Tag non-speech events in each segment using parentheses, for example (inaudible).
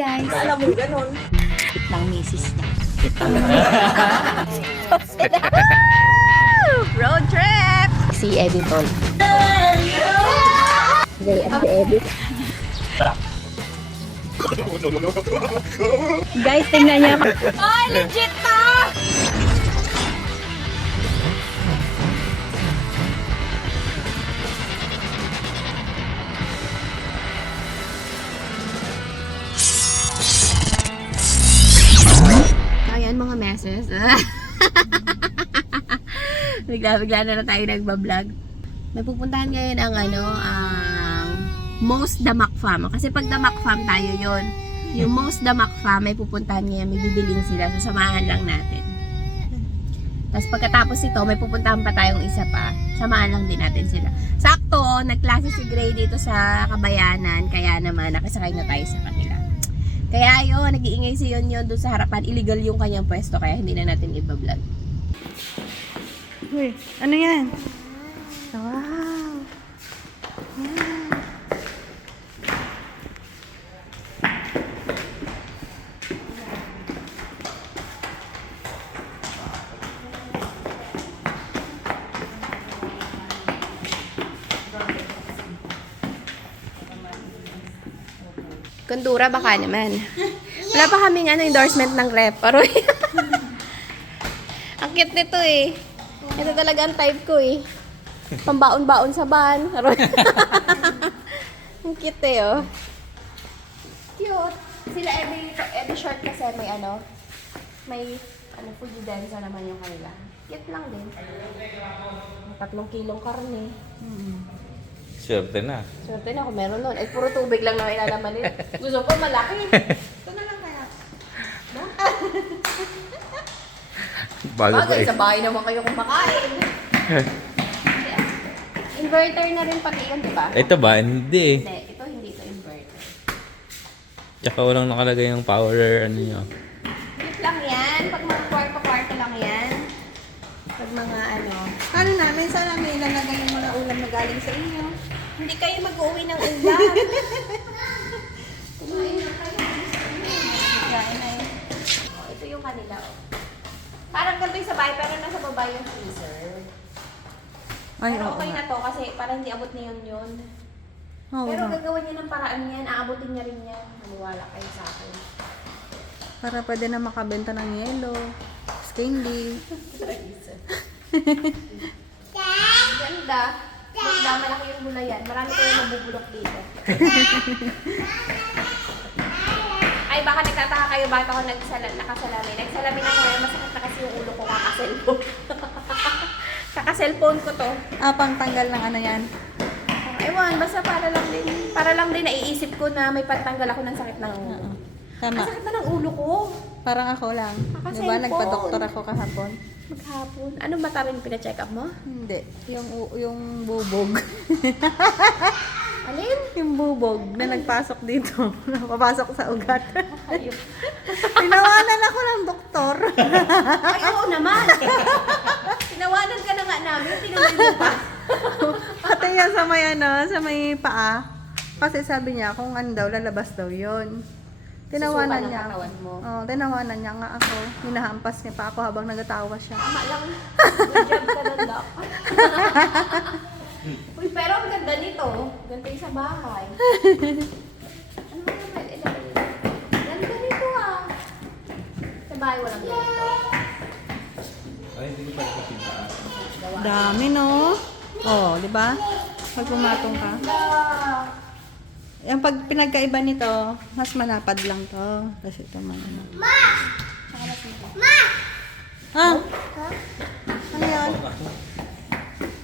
guys. Alam mo, ganun. ng misis niya. (laughs) Road trip! Si. Very at the edit. Guys, tingnan niya. Ay, legit to! Meses. (laughs) Bigla-bigla na lang tayo nagbablog. May pupuntahan ngayon ang ano, ang most damak farm. Kasi pag damak farm tayo yon Yung most damak farm, may pupuntahan ngayon, may bibiling sila. Sasamahan lang natin. Tapos pagkatapos ito, may pupuntahan pa tayong isa pa. Samahan lang din natin sila. Sakto, nagklase si Gray dito sa Kabayanan. Kaya naman, nakisakay na tayo sa kanila. Kaya yun, nag-iingay si yun yun doon sa harapan. Illegal yung kanyang pwesto, kaya hindi na natin ibablog. Uy, ano yan? Wow. Kundura baka naman. Wala pa kaming ano, endorsement ng rep. Pero, (laughs) ang cute nito eh. Ito talaga ang type ko eh. Pambaon-baon sa. Pero, (laughs) ang cute eh oh. Cute. Sila Eddie, Eddie Short kasi may ano, may ano, foodie densa naman yung kanila. Cute lang din. Tatlong kilong karne. Swerte na. Swerte na kung meron nun. Eh, puro tubig lang naman ilalaman nila. (laughs) Gusto ko malaki. Ito na lang kaya. (laughs) Bago pa Bagay, eh. sa bahay naman kayo kumakain. (laughs) Inverter na rin pati yun, di ba? Ito ba? Hindi eh. Hindi, ito hindi ito inverter. Tsaka walang nakalagay yung power ano nyo. Wait lang yan. Pag mga kwarto-kwarto lang yan. Pag mga ano. Ano namin, sana may ilalagay yung mga ulam na galing sa inyo. Hindi kayo mag-uwi ng ulam. Kumain na kayo. Kain na yun. Oh, ito yung kanila. Oh. Parang ganito yung sa bahay, pero nasa baba yung freezer. Ay, pero oo okay na to kasi parang hindi abot ni yun yun. Oo Pero nga. gagawin niya ng paraan yan, aabutin niya rin yan. Maniwala kayo sa akin. Para pwede na makabenta ng yelo, candy. (laughs) (laughs) Ganda. Ganda, malaki yung gulayan. Marami kayo mabubulok dito. (laughs) Ay, baka nagtataka kayo bakit ako nagsala, nakasalamin. Nagsalamin ako ngayon, masakit na kasi yung ulo ko kaka-cellphone. (laughs) Kaka-cellphone ko to. Ah, pang tanggal ng ano yan. Ewan, basta para lang din, para lang din naiisip ko na may pantanggal ako ng sakit ng ulo. Tama. Ang sakit na ng ulo ko. Parang ako lang. Kaka-cellphone. Di ba, nagpa-doktor ako kahapon. Maghapon. Ano mata rin pina-check up mo? Hindi. Yung, yung bubog. (laughs) Alin? yung bubog na nagpasok dito. (laughs) Napapasok sa ugat. (laughs) Tinawanan ako ng doktor. Ay, oo naman. Tinawanan ka na nga namin, tinuloy mo pa. Pati yan sa may ano, sa may paa. Kasi sabi niya, kung ano daw, lalabas daw yon. Tinawanan niya ako. mo. Oo, tinawanan niya nga ako. Hinahampas niya pa ako habang nagatawa siya. Tama lang. Good job ka Doc. Uy, pero ang ganda nito. Ganda yung sa bahay. Ano ba naman? Ganda nito ah. Sa bahay walang ganito. Ay, hindi ko pa nakakita. Dami, no? Oo, di ba? Pag pumatong ka. Ganda. Yung pag pinagkaiba nito, mas malapad lang to. Kasi ito man. Saka mas nito. Ah! Ano yun?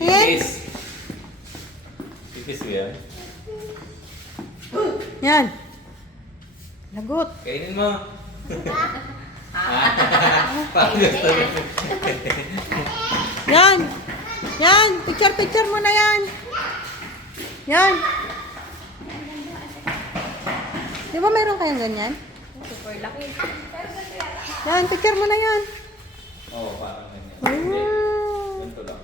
Yan? Pipis. Pipis ko yan. Yan. Lagot. Kainin mo. (laughs) Yan. Yan. Yan. Picture, picture mo na yan. Yan. Di ba meron kayong ganyan? Super laki. Yan. Picture mo na yan. Oo, parang ganyan. Oh. Hindi. Ganito lang.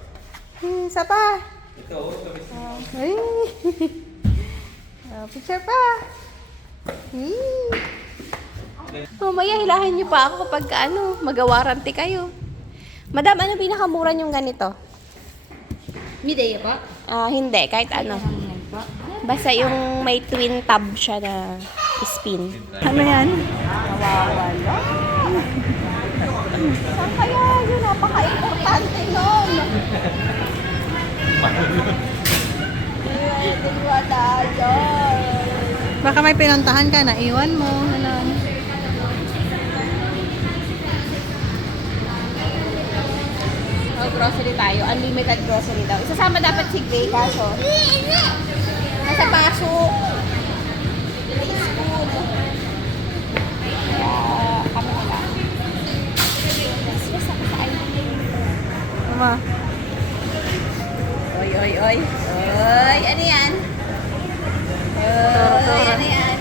Hmm, Isa pa. Ito, oh, ito mismo. Ay. (laughs) Ah, picture pa. Hey. Mamaya hilahin niyo pa ako kapag ano, magawaranty kayo. Madam, ano pinakamura yung ganito? Midday po? Ah, hindi, kahit ano. Basta yung may twin tab siya na spin. Ano yan? Nawawala. Saan kaya yun? Napaka-importante nun. Wala yun. Baka may pinuntahan ka, naiwan mo. Ano? Oh, grocery tayo. Unlimited grocery daw. Isasama dapat si Gray kaso. Nasa pasok. Ama. Oy, oy, oy. Oy, ano yan? Oy, ano yan?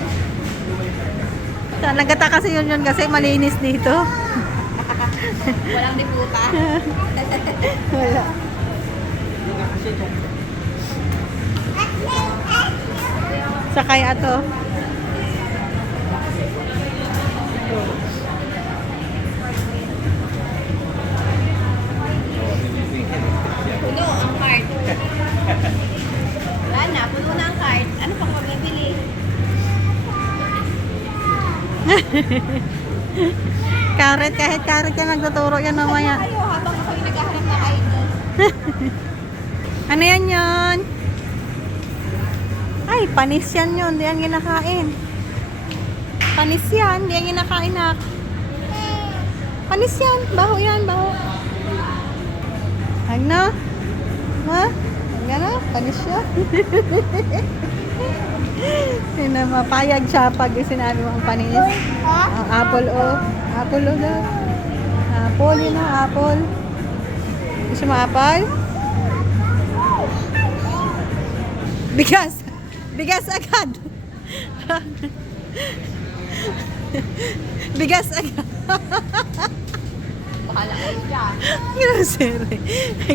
Nagata kasi yun yun kasi malinis dito. (laughs) Walang diputa. (laughs) Wala. Sakay ato. (laughs) Karet, kahit karet ka nagtuturo yan mamaya. Habang naghahanap ng ID. (laughs) Ano yan yun? Ay, panis yan yun. Di yan kinakain. Panis yan. Di yan kinakain na. Panis yan. Baho yan. Baho. Ano? Ha? Ano? Panis siya. (laughs) Na, mapayag siya pag sinabi mo ang panis. Ang apple, oh. Apple, oh. daw. Apple, yun oh. Apple. Gusto mo apple? Bigas. Bigas agad. Bigas agad. Baka lang dyan. Grocery.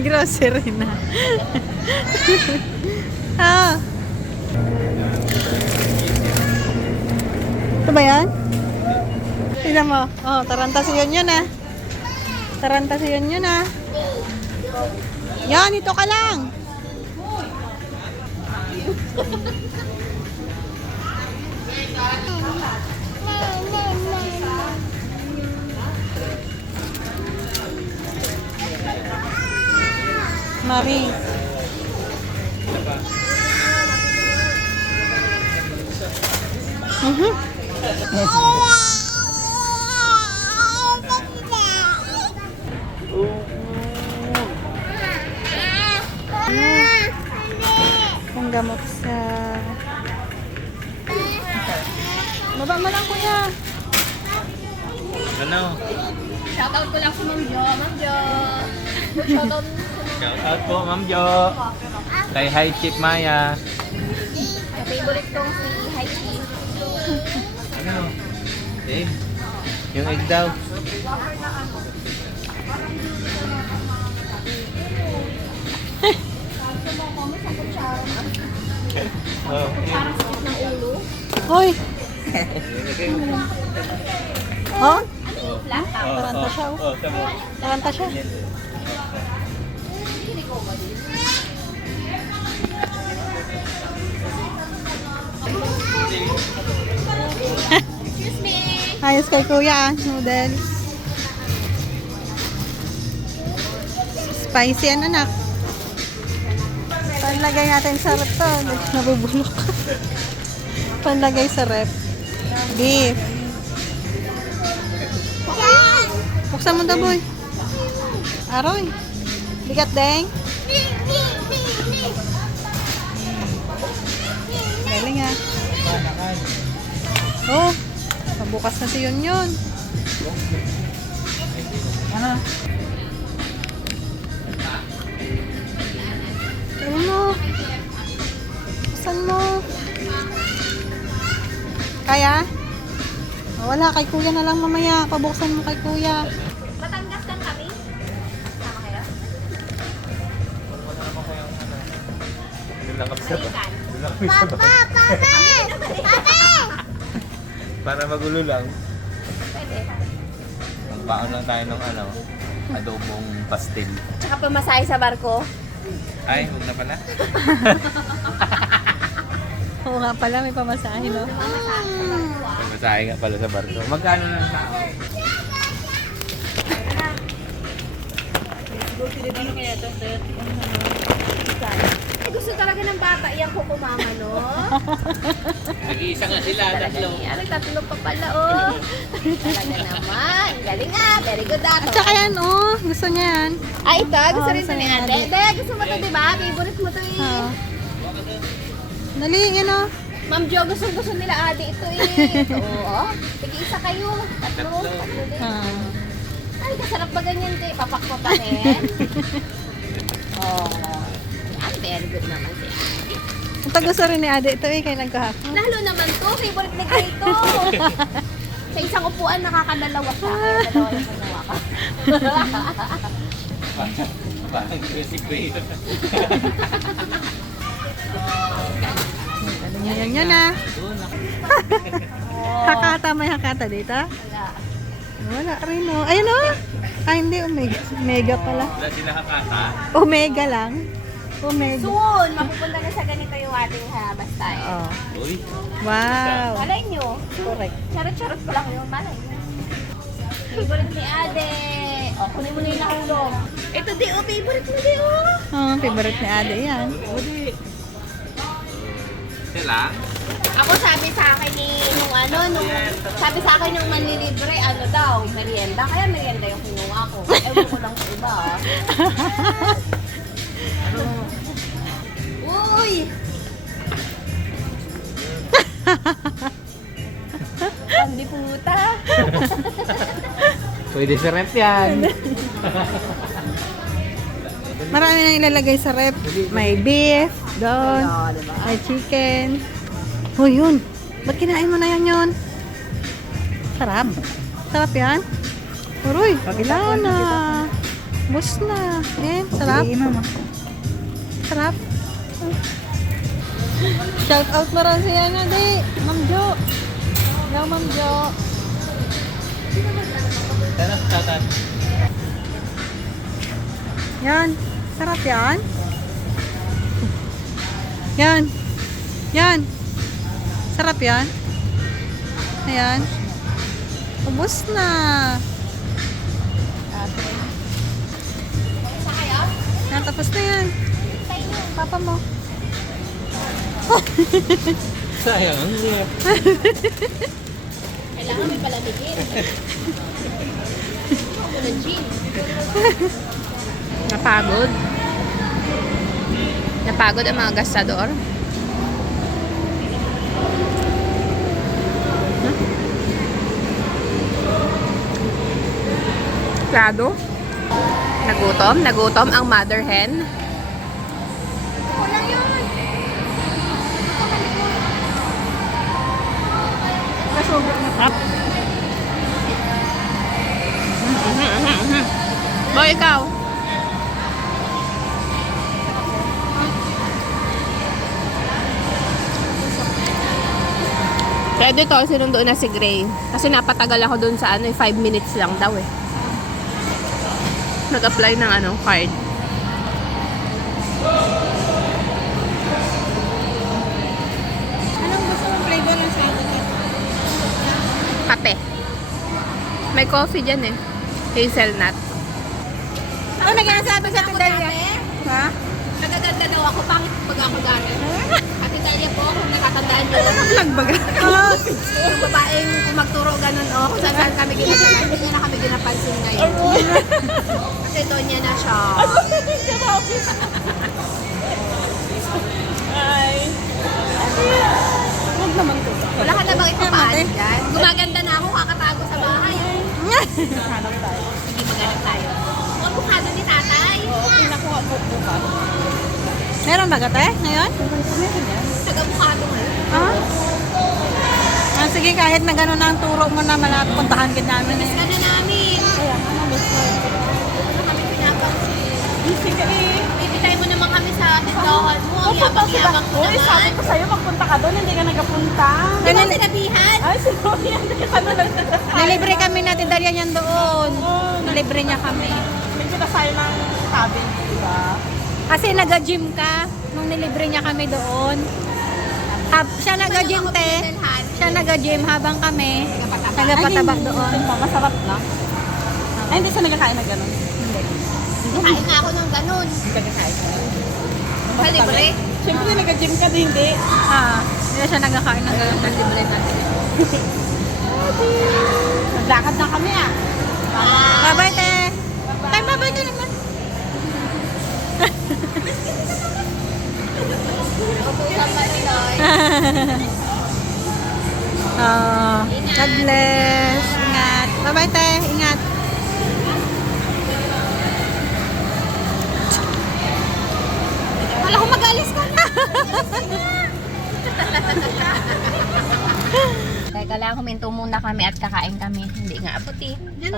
Grocery na. ah. Ito ba yan? Tingnan mo. Oh, tarantas yun yun ah. Tarantas yun yun ah. Yan, ito ka lang. Marie. Mhm. Ang gamot sa... Baba mo lang kuya. Ano? Shoutout ko lang sa Ma'am Jo. Ma'am Jo. Shoutout Shout out po, Ma'am Jo. Kay Hi Chief Maya. favorite kong si Dave? Yung egg daw. Oh. (laughs) Hoy! Oh? Flat top. Taranta siya, oh. Oh, tama. Taranta siya. (laughs) Ayos kay kuya, noodles. Spicy yan anak. Panlagay natin sa rep to. Nabubulok. (laughs) Panlagay sa rep. Beef. Buksan mo daw boy. Aroy. Bigat deng. Galing ah. Oh, pabukas na si Yun Yun. Ano? Ano mo? Buksan mo. Kaya? Oh, wala, kay kuya na lang mamaya. Pabuksan mo kay kuya. Batangas lang kami. Sama kayo? Doon lang kami sa. Doon lang kami sa Papa! Papa! (laughs) Para magulo lang. Pwede. Magbaon lang tayo ng ano, adobong pastel. Tsaka pamasahe sa barko. Ay, huwag na pala. (laughs) Oo nga pala, may pamasahe, no? Masahe nga pala sa barko. Magkano lang tao? Eh, gusto talaga ng bata yan ko kumama, no? (laughs) Nag-iisa nga sila, tatlo. Ano, tatlo pa pala, oh. talaga naman. Galing ah. Very good ah. At saka yan, oh. Gusto niya yan. Ay, ito. Gusto Oh, rin gusto ni ate. ate. Hindi, gusto mo ito, di ba? Favorite mo ito eh. Oo. Dali, yan, oh. Ma'am Jo, gusto gusto nila ate ito eh. Oo. Sige, isa kayo. Tatlo. Tatlo. Tatlo din. Ah. Ay, kasarap ba ganyan, te? Papak-papakin. (laughs) Oo. Very good naman si ate. Ito gusto rin ni Ade. Ito eh, kay nagkahapon. Lalo naman to, favorite Kay ito. (laughs) Sa isang upuan, nakakadalawa siya. (laughs) Kaya dalawa yung kanawa ka. Parang. Ano yan, yan, ah. Hakata, may hakata dito? Wala. Wala rin, oh. Ayun, oh. Ah, hindi, omega. Omega pala. Wala sila kakata. Omega lang. Omega. Soon, mapupunta na sa ganito yung ating habas tayo. Oh. Uy, Wow. Malay nyo. Correct. Charot-charot ko lang yun. Malay nyo. Favorite ni Ade. O, kunin mo na yung nahulog. Ito di, oh, favorite mo di, oh. Oh, favorite ni Ade yan. siya lang. Ako sabi sa akin ni nung ano, nung sabi sa akin yung manlilibre, ano daw, merienda. Kaya merienda yung kinuha ko. (laughs) Ewan ko lang sa iba, ah. (laughs) Uy! Pandi puta. (laughs) Pwede sa rep yan. Marami nang ilalagay sa rep. May beef, doon. Oo? May chicken. Oh, yun. Ba't kinain mo na yan yun? Sarap. Sarap yan? Uroy, wala na. Bus na. Eh, sarap. Sarap. Shout out mo rin siya na, di. Ma'am Jo. Yo, Ma'am Jo. Yan. Sarap yan. Yan. Yan. Sarap yan. Ayan. Ubus na. Isa kayo? Yan, tapos na yan. Papa mo. Sayang, ang hirap. Kailangan may palamigin. Ako. Napagod. Napagod ang mga gastador. Klado. Nagutom. Nagutom ang mother hen. Boy, ikaw. Kaya dito, sinundo na si Gray. Kasi napatagal ako dun sa ano, 5 minutes lang daw eh. Nag-apply ng ano, card. May coffee dyan eh. Hazelnut. Ano nagsasabi sa Ako tindahan dati, Ha? nagaganda daw ako. Pangit pag ako dati. Ate Talia po, kung nakatandaan nyo. Nagbaga. Yung (laughs) babaeng magturo ganun, oh. Kung saan saan kami ginagawa. Hindi niya na kami ginapansin ngayon. Kasi doon niya na siya. Huwag naman ko. Wala ka na bang ipapaan dyan? Gumaganda na ako, sa bahay. Hanap tayo. Sige, maghanap tayo. Ang avocado ni tatay. Pinakuha ko bukas. Meron ba gate ngayon? Nag-avocado mo. Ha? Ah, sige, kahit na gano'n ang turo mo na malapit, puntahan ka namin eh. Ka na namin. Kaya nga, namiss mo. Ang yabang-yabang mo naman. ko sa'yo, magpunta ka doon, hindi ka nagapunta. Di ba sinabihan? Ay, siguro yan. Ano lang Nilibre kami natin Daria yan doon. Nilibre niya kami. Medyo na sa'yo ng cabin, di ba? Kasi nag-gym ka nung nilibre niya kami doon. Hab, siya nag-gym te. Siya nag-gym habang kami nagpataba doon. Masarap na. Ay, hindi sa nagkakain na gano'n. Kain nga ako ng ganun. Hindi ka kakain. Sa libre. Siyempre, nag-gym ka din, hindi. Ah, hindi siya nagkakain ng ganun ng libre natin. Naglakad (laughs) na kami ah. Bye-bye te. Tay, bye-bye te naman. Ah, (laughs) God bless. Ingat. Bye-bye te. Ingat. Wala ko mag-alis ka na. Teka lang, huminto muna kami at kakain kami. Hindi nga aputi. Yun.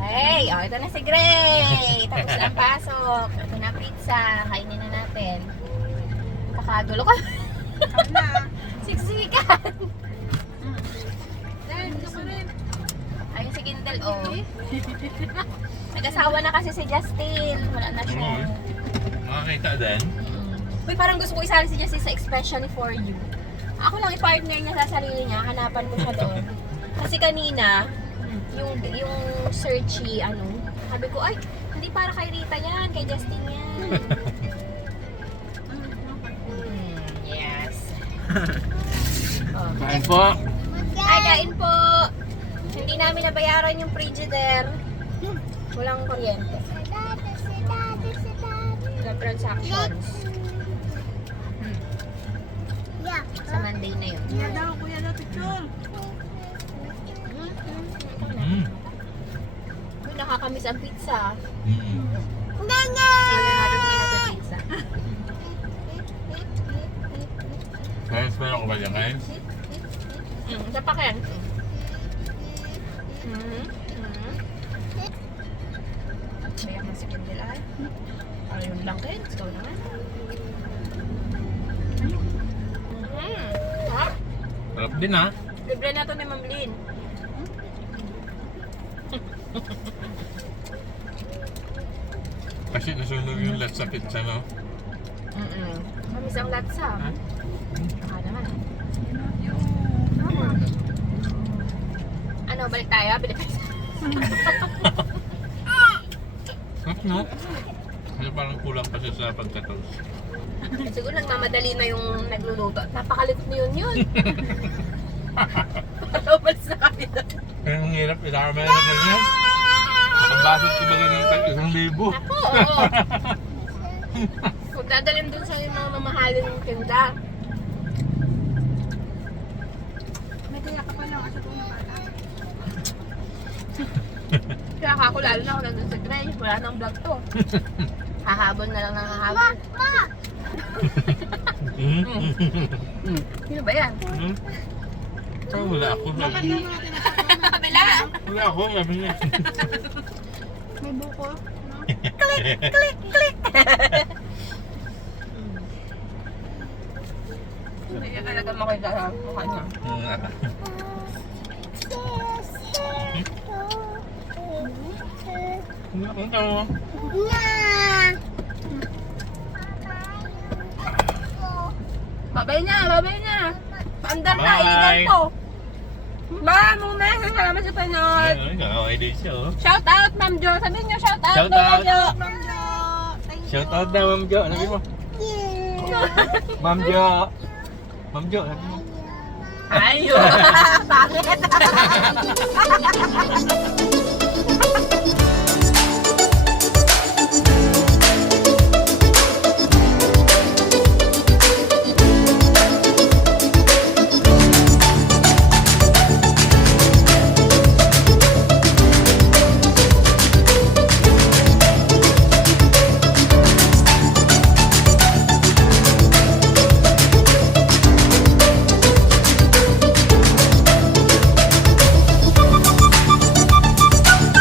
Hey, oh, ito na si Gray. Tapos na pasok. Ito na pizza. Kainin na natin. Kakagulo ka. (laughs) Siksikan. Ayun si Kindle, oh. Nag-asawa na kasi si Justin. Wala na siya. Makakita din. Mm. Uy, parang gusto ko isali si Justin sa especially for you. Ako lang i-partner niya sa sarili niya. Hanapan ko siya doon. (laughs) Kasi kanina, yung yung searchy, ano, sabi ko, ay, hindi para kay Rita yan, kay Justin yan. (laughs) Mm, yes. (laughs) Oh. Kain po. Ay, kain po! Hindi namin nabayaran yung Frigidaire. Walang kuryente. Walang transactions. Sa Monday na yun. Kuya daw, kuya daw, picture. Mm. Uy, nakakamiss ang pizza. Mm. Nana! Wala nga rin natin pizza. Kain pa ako ba dyan, kain? Mm, isa pa kaya. Mm. Mm. Kaya nga si Kendall ay. Ayun lang kayo. Let's go naman. Mm. Sarap. Sarap din ha. Libre na to ni Ma'am Lynn. Kasi nasunog yung left sa pizza, no? Mm-mm. Mamis ang latsa. Ha? Baka naman. Ano, balik tayo? Bili pa (laughs) Sarap, no? Parang kulang pa siya sa pagkatos. (laughs) Siguro nagmamadali na yung nagluluto. Napakalit na yun yun. (laughs) Kami doon. Kaya ang hirap, ilarma na ganyan. Ang basot ko ba ganun tag isang libo? Ako, oo. (laughs) Kung dadalhin doon sa yung mga mamahalin ng tinda. May kaya ka pa lang, asa itong bata. Kaya ako lalo na ako nandun sa Gray. Wala nang vlog to. Hahabol na lang ng hahabol. Hmm? Sino ba yan? Hmm? Oh, wala ako. Sabi. Kabila! Wala ako, sabi niya. May buko. Hindi ka talaga makita sa mukha niya. Ang tama. Babay niya, babay niya. Paandar na, iligan ko. Bye, muna. Salamat sa panood. Ayun, nakaka din siya. Shout out, Ma'am Jo. Sabihin niyo, shout out. Shout Ma'am out. Jo. Shout out na, Ma'am Jo. Sabi mo. Ma'am Jo. Ma'am Jo, sabi mo. Ayun. Bakit?